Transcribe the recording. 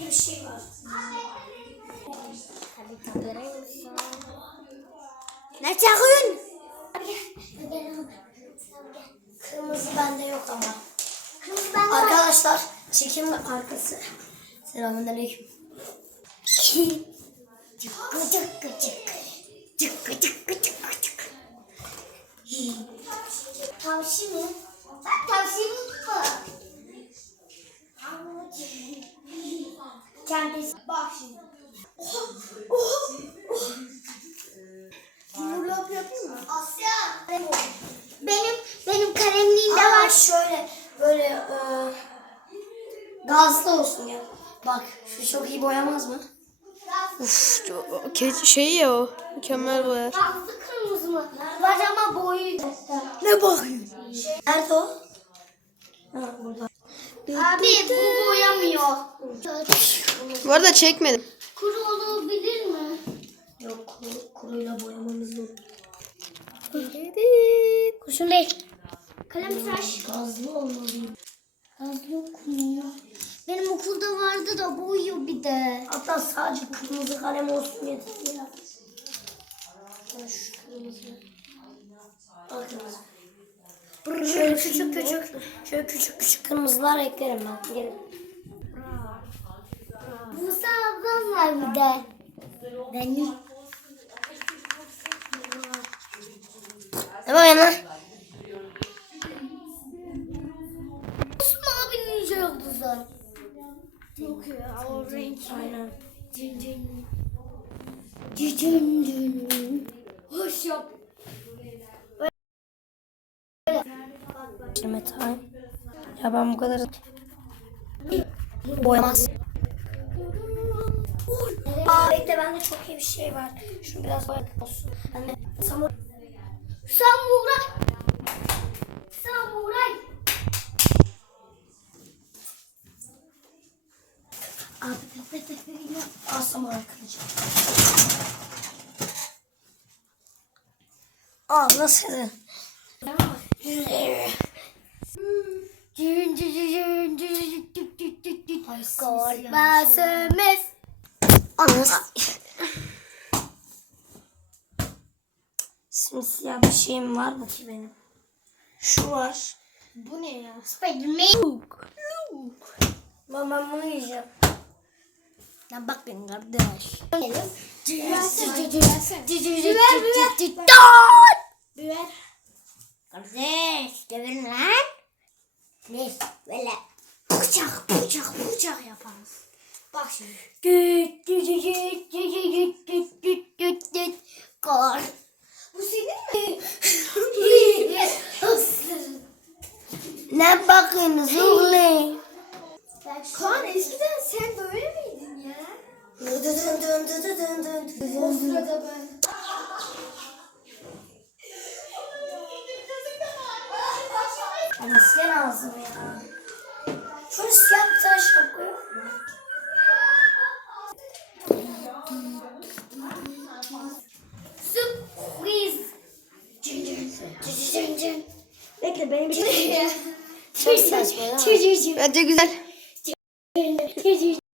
Bir şey var. Hadi mısın? Ne çakıyorsun? Kırmızı bende yok ama. Kız ben de Arkadaşlar çekim arkası. Selamünaleyküm. Cıkkı cıkkı cıkkı. Cıkkı cıkkı cıkkı cıkkı. Tavşi mi? Bak tavşi mi bu? Kendisi. Bak şimdi. Yumurlak yapayım mı? Asya. Benim benim kalemliğimde var. şöyle böyle e, gazlı olsun ya. Bak şu çok iyi boyamaz mı? Uf, ke- şey ya o. Mükemmel boyar. Gazlı kırmızı mı? Var ama boyu. Ne bakayım? Nerede o? Ha, burada. Abi bu boyamıyor. Bu arada çekmedim. Kuru olabilir mi? Yok kuru, kuruyla boyamamız lazım. Kurşun değil. Kalem tıraş. Gazlı olmalı. Gazlı okumuyor. Benim okulda vardı da boyuyor bir de. Hatta sadece kırmızı kalem olsun yeter ya. Şu kırmızı. Al kırmızı. Şöyle küçük küçük, şöyle küçük küçük kırmızılar eklerim ben. Gelin. Musa ablam var bir de. Benim. Ne var yana? Osman abinin yüce yıldızı. Yok ya o renk. Aynen. Cin cin. Cin cin cin. Hoş yap. Kelime time. Ya ben bu kadar boyamaz. Aa bekle bende çok iyi bir şey var. Şunu biraz boyak olsun. De samur Samuray. Samuray. Abi pepe pepe ya. Aa samuray kılıcı. Aa nasıl? Korkma sönmez. Anız. Simsiyah bir şeyim var mı ki benim? Şu var. Bu ne ya? Spiderman. Ben, ben bunu yiyeceğim. Ya bakın kardeş. Biber. Kardeş, devirin lan. Ne? Böyle bıçak, bıçak, bıçak yaparız. Bak şimdi. Düt, düt, düt, düt, düt, düt, düt, düt, düt. Kor. Bu senin mi? Ne bakıyorsunuz oğlum? Kaan eskiden sen böyle miydin ya? Dın dın dın dın dın dın dın O sırada ben. Hani siyah lazım ya. Şöyle siyah bir tane şapka yok mu? Sürpriz. Cin cin cin cin cin. Bekle benim için. Çok saçma. Bence güzel.